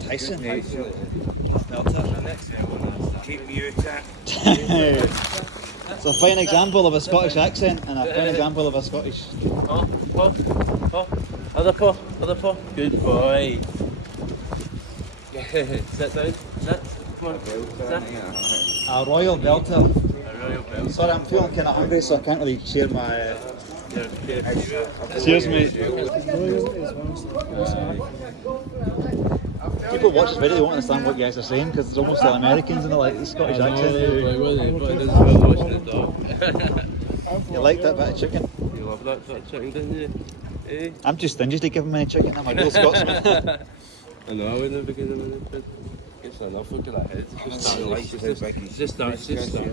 Tyson. Keep you attack. It's a fine example of a Scottish accent and a fine example of a Scottish. Other paw. Good boy. Sit down. Sit. Come on. Sit. A royal belter. A royal bell. Sorry, I'm feeling kind of hungry, so I can't really share my. Cheers, mate. People watch this video, they won't understand what you guys are saying because it's almost like Americans and they're like the Scottish accent. You like that bit of chicken? You love that sort of chicken, didn't you? Eh? I'm too stingy to give him any chicken. I'm a real Scotsman. I know, I wouldn't have given him anything. It's enough, look at that head. It's just that, it's just that.